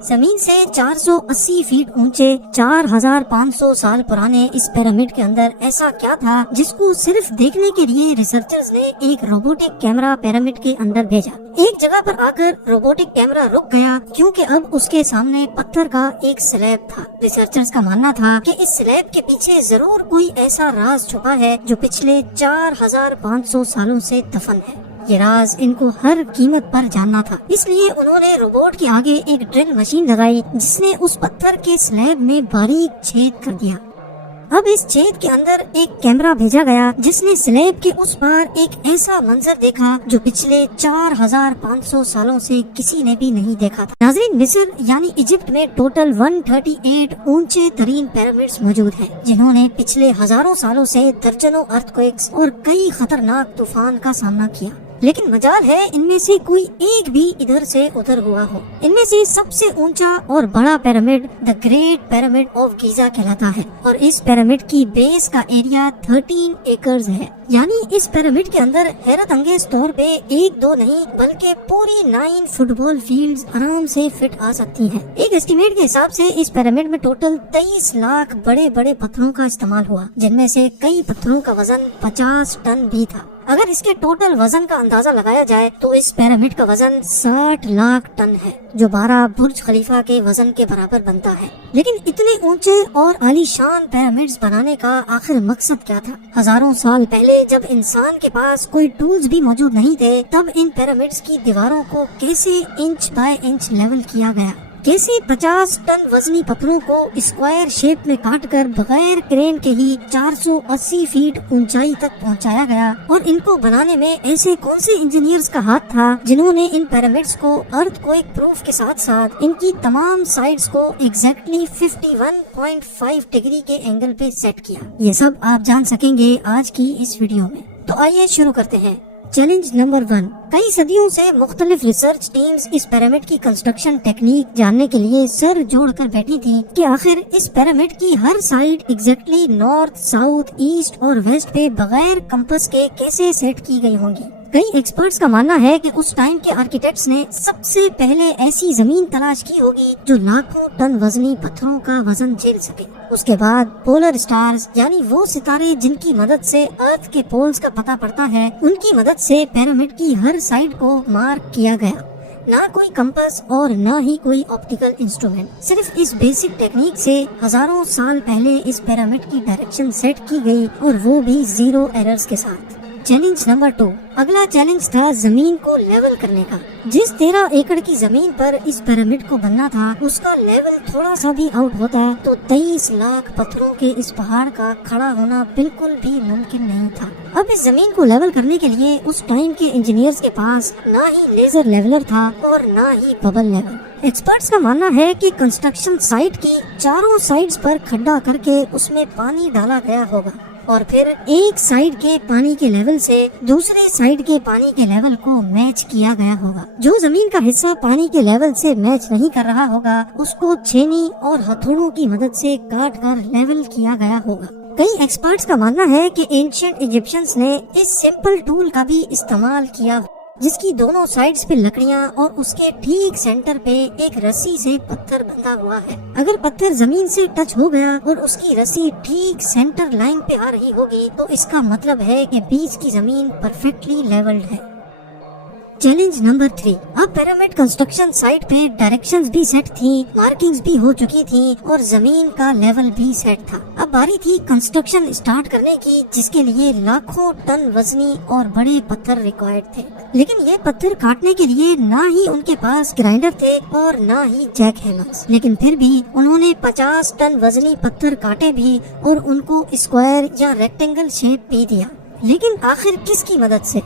زمین سے 480 فیٹ اونچے 4500 سال پرانے اس پیرامڈ کے اندر ایسا کیا تھا جس کو صرف دیکھنے کے لیے ریسرچرز نے ایک روبوٹک کیمرہ پیرامڈ کے اندر بھیجا۔ ایک جگہ پر آ کر روبوٹک کیمرہ رک گیا کیونکہ اب اس کے سامنے پتھر کا ایک سلیب تھا۔ ریسرچرز کا ماننا تھا کہ اس سلیب کے پیچھے ضرور کوئی ایسا راز چھپا ہے جو پچھلے 4500 سالوں سے دفن ہے۔ یہ راز ان کو ہر قیمت پر جاننا تھا، اس لیے انہوں نے روبوٹ کے آگے ایک ڈرل مشین لگائی جس نے اس پتھر کے سلیب میں باریک چھید کر دیا۔ اب اس چھید کے اندر ایک کیمرہ بھیجا گیا جس نے سلیب کے اس پار ایک ایسا منظر دیکھا جو پچھلے 4500 سالوں سے کسی نے بھی نہیں دیکھا تھا۔ ناظرین، مصر یعنی ایجپٹ میں ٹوٹل 138 اونچے ترین پیرامڈز موجود ہیں جنہوں نے پچھلے ہزاروں سالوں سے درجنوں ارتھکویکس اور کئی خطرناک طوفان کا سامنا کیا، لیکن مجال ہے ان میں سے کوئی ایک بھی ادھر سے ادھر ہوا ہو۔ ان میں سے سب سے اونچا اور بڑا pyramid the great pyramid of Giza کہلاتا ہے، اور اس پیرامڈ کی بیس کا ایریا 13 ایکرز ہے۔ یعنی اس پیرامڈ کے اندر حیرت انگیز طور پہ ایک دو نہیں بلکہ پوری 9 فٹ بال فیلڈز آرام سے فٹ آ سکتی ہیں۔ ایک اسٹیمیٹ کے حساب سے اس پیرامڈ میں ٹوٹل 23 لاکھ بڑے بڑے پتھروں کا استعمال ہوا، جن میں سے کئی پتھروں کا وزن 50 ٹن بھی تھا۔ اگر اس کے ٹوٹل وزن کا اندازہ لگایا جائے تو اس پیرامڈ کا وزن 60 لاکھ ٹن ہے، جو 12 برج خلیفہ کے وزن کے برابر بنتا ہے۔ لیکن اتنے اونچے اور عالی شان پیرامڈز بنانے کا آخر مقصد کیا تھا؟ ہزاروں سال پہلے جب انسان کے پاس کوئی ٹولز بھی موجود نہیں تھے، تب ان پیرامڈز کی دیواروں کو کیسے انچ بائی انچ لیول کیا گیا؟ کیسے 50 ٹن وزنی پتھروں کو اسکوائر شیپ میں کاٹ کر بغیر کرین کے ہی 480 فیٹ اونچائی تک پہنچایا گیا؟ اور ان کو بنانے میں ایسے کون سے انجینئرز کا ہاتھ تھا جنہوں نے ان پیرامڈز کو ارتھ کوئک پروف کے ساتھ ساتھ ان کی تمام سائڈز کو ایگزیکٹلی 51.5 ڈگری کے اینگل پہ سیٹ کیا؟ یہ سب آپ جان سکیں گے آج کی اس ویڈیو میں، تو آئیے شروع کرتے ہیں۔ Challenge number 1۔ کئی صدیوں سے مختلف ریسرچ ٹیمز اس پیرامڈ کی کنسٹرکشن ٹیکنیک جاننے کے لیے سر جوڑ کر بیٹھی تھی کہ آخر اس پیرامڈ کی ہر side exactly north, south, east اور ویسٹ پہ بغیر کمپس کے کیسے سیٹ کی گئی ہوں گی۔ کئی ایکسپرٹس کا ماننا ہے کہ اس ٹائم کے آرکیٹیکٹس نے سب سے پہلے ایسی زمین تلاش کی ہوگی جو لاکھوں ٹن وزنی پتھروں کا وزن جھیل سکے۔ اس کے بعد پولر سٹارز یعنی وہ ستارے جن کی مدد سے ارتھ کے پولز کا پتہ پڑتا ہے، ان کی مدد سے پیرامڈ کی ہر سائڈ کو مارک کیا گیا۔ نہ کوئی کمپس اور نہ ہی کوئی آپٹیکل انسٹرومنٹ، صرف اس بیسک ٹیکنیک سے ہزاروں سال پہلے اس پیرامڈ کی ڈائریکشن سیٹ کی گئی، اور وہ بھی 0 ایررز کے ساتھ۔ Challenge number 2۔ اگلا چیلنج تھا زمین کو لیول کرنے کا۔ جس 13 ایکڑ کی زمین پر اس پیرامڈ کو بننا تھا، اس کا لیول تھوڑا سا بھی آؤٹ ہوتا تو 23 لاکھ پتھروں کے اس پہاڑ کا کھڑا ہونا بالکل بھی ممکن نہیں تھا۔ اب اس زمین کو لیول کرنے کے لیے اس ٹائم کے انجینئرز کے پاس نہ ہی لیزر لیولر تھا اور نہ ہی ببل لیول۔ ایکسپرٹس کا ماننا ہے کہ کنسٹرکشن سائٹ کی چاروں سائڈز پر کھڈا کر کے اس میں پانی ڈالا گیا ہوگا، اور پھر ایک سائیڈ کے پانی کے لیول سے دوسرے سائیڈ کے پانی کے لیول کو میچ کیا گیا ہوگا۔ جو زمین کا حصہ پانی کے لیول سے میچ نہیں کر رہا ہوگا، اس کو چھینی اور ہتھوڑوں کی مدد سے کاٹ کر لیول کیا گیا ہوگا۔ کئی ایکسپرٹس کا ماننا ہے کہ اینشنٹ ایجپشنز نے اس سمپل ٹول کا بھی استعمال کیا، جس کی دونوں سائڈز پہ لکڑیاں اور اس کے ٹھیک سینٹر پہ ایک رسی سے پتھر بندھا ہوا ہے۔ اگر پتھر زمین سے ٹچ ہو گیا اور اس کی رسی ٹھیک سینٹر لائن پہ آ رہی ہوگی تو اس کا مطلب ہے کہ بیچ کی زمین پرفیکٹلی لیولڈ ہے۔ Challenge number 3۔ اب پیرامڈ کنسٹرکشن سائٹ پہ ڈائریکشنز بھی سیٹ تھیں، مارکنگز بھی ہو چکی تھیں اور زمین کا لیول بھی سیٹ تھا۔ اب باری تھی کنسٹرکشن اسٹارٹ کرنے کی، جس کے لیے لاکھوں ٹن وزنی اور بڑے پتھر ریکوائرڈ تھے۔ لیکن یہ پتھر کاٹنے کے لیے نہ ہی ان کے پاس گرائنڈر تھے اور نہ ہی جیک ہیمرز، لیکن پھر بھی انہوں نے 50 ٹن وزنی پتھر کاٹے بھی اور ان کو اسکوائر یا ریکٹینگل شیپ بھی دیا۔ لیکن آخر کس کی مدد سے؟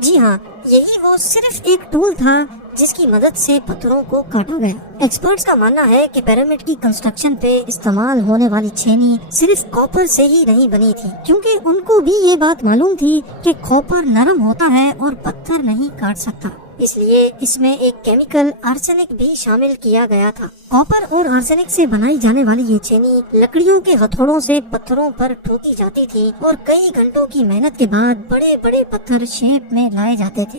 جی ہاں، یہی وہ صرف ایک ٹول تھا جس کی مدد سے پتھروں کو کاٹا گیا۔ ایکسپرٹس کا ماننا ہے کہ پیرامڈ کی کنسٹرکشن پہ استعمال ہونے والی چھینی صرف کاپر سے ہی نہیں بنی تھی، کیونکہ ان کو بھی یہ بات معلوم تھی کہ کاپر نرم ہوتا ہے اور پتھر نہیں کاٹ سکتا، اس لیے اس میں ایک کیمیکل آرسینک بھی شامل کیا گیا تھا۔ کاپر اور آرسینک سے بنائی جانے والی یہ چھینی لکڑیوں کے ہتھوڑوں سے پتھروں پر ٹھوکی جاتی تھی اور کئی گھنٹوں کی محنت کے بعد بڑے بڑے پتھر شیپ میں لائے جاتے تھے۔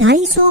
250